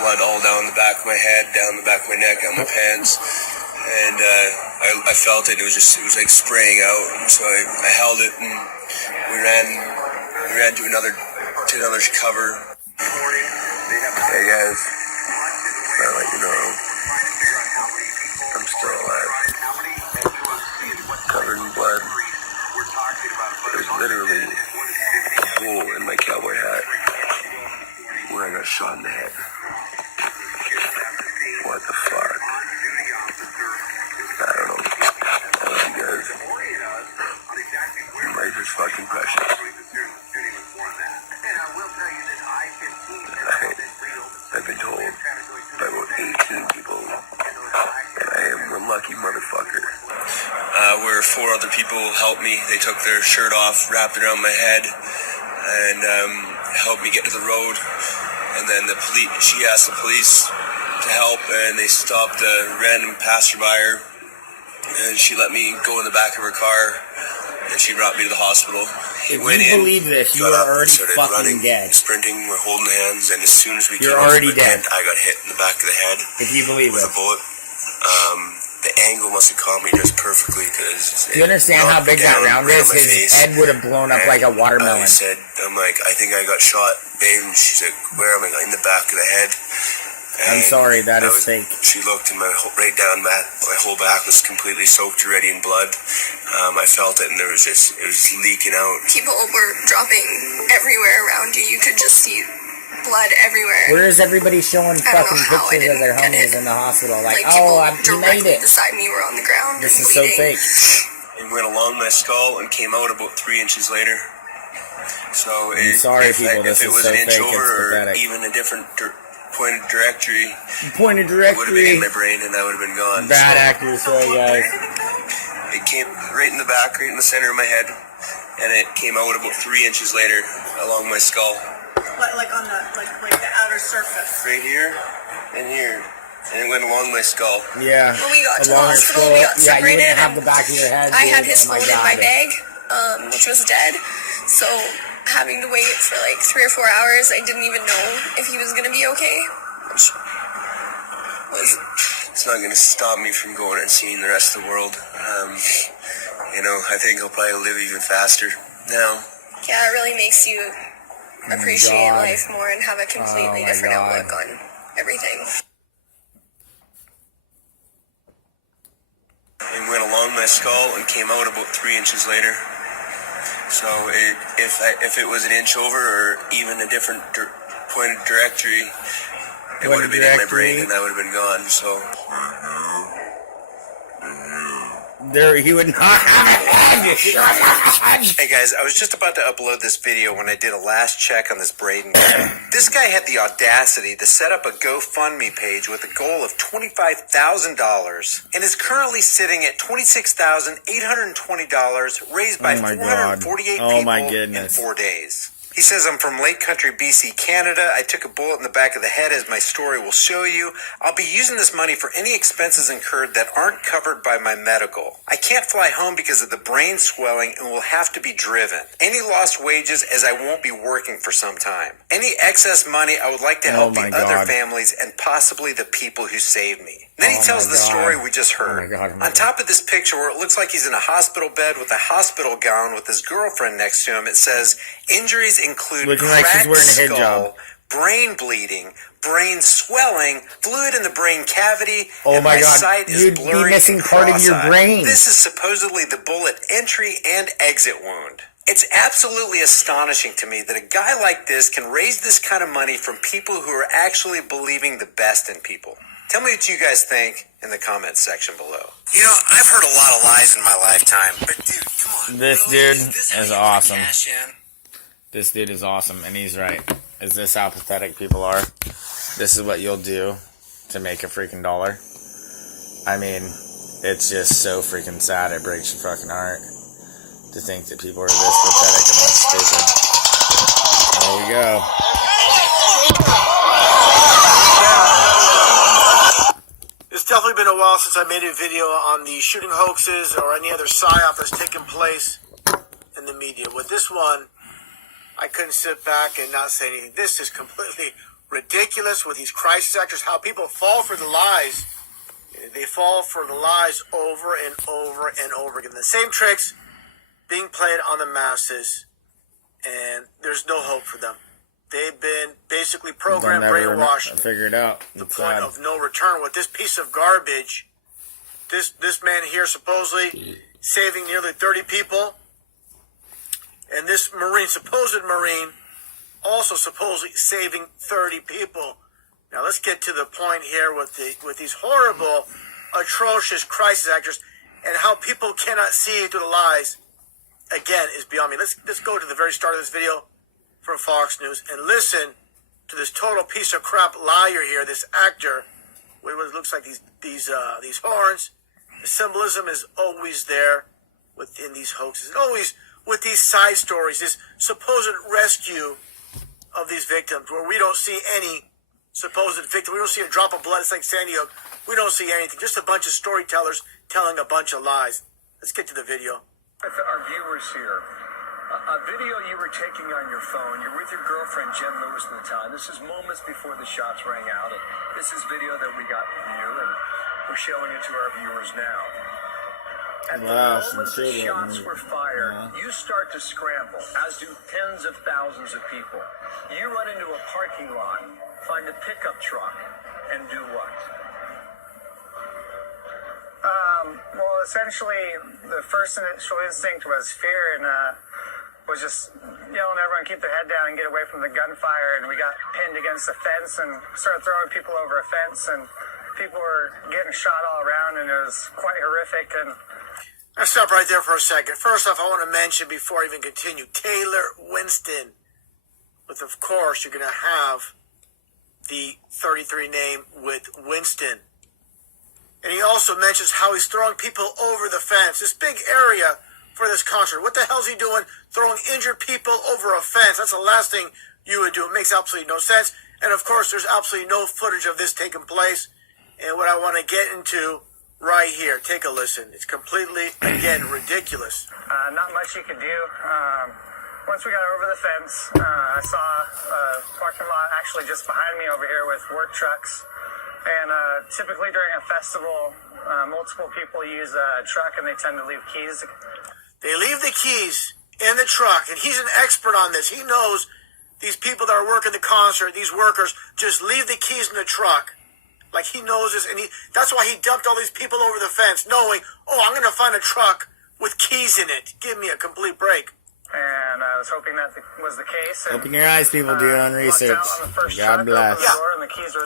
blood all down the back of my head, down the back of my neck, down my pants. And I felt it. It was like spraying out. And so I held it, and we ran to another cover. Hey guys, I'll let you know I'm still alive. Covered in blood. There's literally a hole in my cowboy hat where I got shot in the head. What the fuck? I don't know. I love you guys. Life is fucking precious. I've been told by about 18 people that I am the lucky motherfucker. Where 4 other people helped me. They took their shirt off, wrapped it around my head, and helped me get to the road. And then she asked the police to help, and they stopped a random passerby, and she let me go in the back of her car, and she brought me to the hospital. If you believe this, you are already fucking running, dead. Sprinting, we're holding hands, and as soon as we You're already dead. I got hit in the back of the head. If you believe with it. a bullet. The angle must have caught me just perfectly because. Do you understand how big that round is? His head would have blown up like a watermelon. I'm like, I think I got shot, babe. And she's like, where? I'm like, in the back of the head. I'm sorry, that is fake. She looked, and right down my whole back was completely soaked already in blood. I felt it, and it was leaking out. People were dropping everywhere around you. You could just see blood everywhere. Where is everybody showing fucking pictures of their homies in the hospital? Like oh, you made it. Beside me were on the ground. This is so fake. It went along my skull and came out about 3 inches later. So I'm sorry, people. This is so fake. It's pathetic. Or even a different pointed directory. It would have been in my brain, and I would have been gone. Bad actors, sorry guys. It came right in the back, right in the center of my head, and it came out about 3 inches later along my skull. Like on the outer surface. Right here and here. And it went along my skull. Yeah. When we got to the hospital, we got separated. You didn't have the back of your head. I had his phone in my bag, which was dead. So having to wait for like 3 or 4 hours, I didn't even know if he was going to be okay. Which was... It's not going to stop me from going and seeing the rest of the world. I think I'll probably live even faster now. Yeah, it really makes you appreciate life more and have a completely different outlook on everything. It went along my skull and came out about 3 inches later. So if it was an inch over or even a different pointed directory, it would have been in my brain and I would have been gone. So there he would not have it. Hey guys, I was just about to upload this video when I did a last check on this Braden guy. This guy had the audacity to set up a GoFundMe page with a goal of $25,000 and is currently sitting at $26,820 raised by 448 people in 4 days. He says, I'm from Lake Country, BC, Canada. I took a bullet in the back of the head, as my story will show you. I'll be using this money for any expenses incurred that aren't covered by my medical. I can't fly home because of the brain swelling and will have to be driven. Any lost wages, as I won't be working for some time. Any excess money, I would like to help the other families and possibly the people who saved me. Then he tells the story we just heard. On top of this picture where it looks like he's in a hospital bed with a hospital gown with his girlfriend next to him, it says, injuries include cracked skull, brain bleeding, brain swelling, fluid in the brain cavity, and my sight is blurry and missing part of your brain. This is supposedly the bullet entry and exit wound. It's absolutely astonishing to me that a guy like this can raise this kind of money from people who are actually believing the best in people. Tell me what you guys think in the comments section below. You know, I've heard a lot of lies in my lifetime, but dude, come on. This dude is awesome. This dude is awesome, and he's right. Is this how pathetic people are? This is what you'll do to make a freaking dollar. I mean, it's just so freaking sad. It breaks your fucking heart to think that people are this pathetic and this stupid. There we go. It's definitely been a while since I made a video on the shooting hoaxes or any other psyop that's taken place in the media. With this one, I couldn't sit back and not say anything. This is completely ridiculous with these crisis actors, how people fall for the lies. They fall for the lies over and over and over again. The same tricks being played on the masses, and there's no hope for them. They've been basically programmed, brainwashed. Figure it out. The point of no return with this piece of garbage. This man here supposedly saving nearly 30 people, and this supposed Marine, also supposedly saving 30 people. Now let's get to the point here with these horrible, atrocious crisis actors, and how people cannot see through the lies. Again, is beyond me. Let's go to the very start of this video from Fox News and listen to this total piece of crap liar here. This actor with what it looks like these horns. The symbolism is always there within these hoaxes, and always with these side stories, this supposed rescue of these victims, where we don't see any supposed victim. We don't see a drop of blood. It's like Sandy Hook. We don't see anything. Just a bunch of storytellers telling a bunch of lies. Let's get to the video. Our viewers here, a video you were taking on your phone. You're with your girlfriend, Jen Lewis, at the time. This is moments before the shots rang out. And this is video that we got from you, and we're showing it to our viewers now. At the moment the shots were fired, you start to scramble, as do tens of thousands of people. You run into a parking lot, find a pickup truck, and do what? Well, essentially, the first initial instinct was fear, and was just yelling at everyone, keep their head down and get away from the gunfire. And we got pinned against a fence and started throwing people over a fence, and people were getting shot all around, and it was quite horrific. And I'll stop right there for a second. First off, I want to mention, before I even continue, Taylor Winston. With, of course, you're going to have the 33 name with Winston. And he also mentions how he's throwing people over the fence. This big area for this concert. What the hell's he doing throwing injured people over a fence? That's the last thing you would do. It makes absolutely no sense. And, of course, there's absolutely no footage of this taking place. And what I want to get into right here. Take a listen. It's completely, again, ridiculous. Not much you could do. Once we got over the fence, I saw a parking lot actually just behind me over here with work trucks. And typically during a festival, multiple people use a truck, and they tend to leave keys. They leave the keys in the truck, and he's an expert on this. He knows these people that are working the concert, these workers, just leave the keys in the truck. Like, he knows this, and that's why he dumped all these people over the fence, knowing, oh, I'm going to find a truck with keys in it. Give me a complete break. And I was hoping that was the case. And, open your eyes, people. Do your own research. God bless. Yeah. And the keys were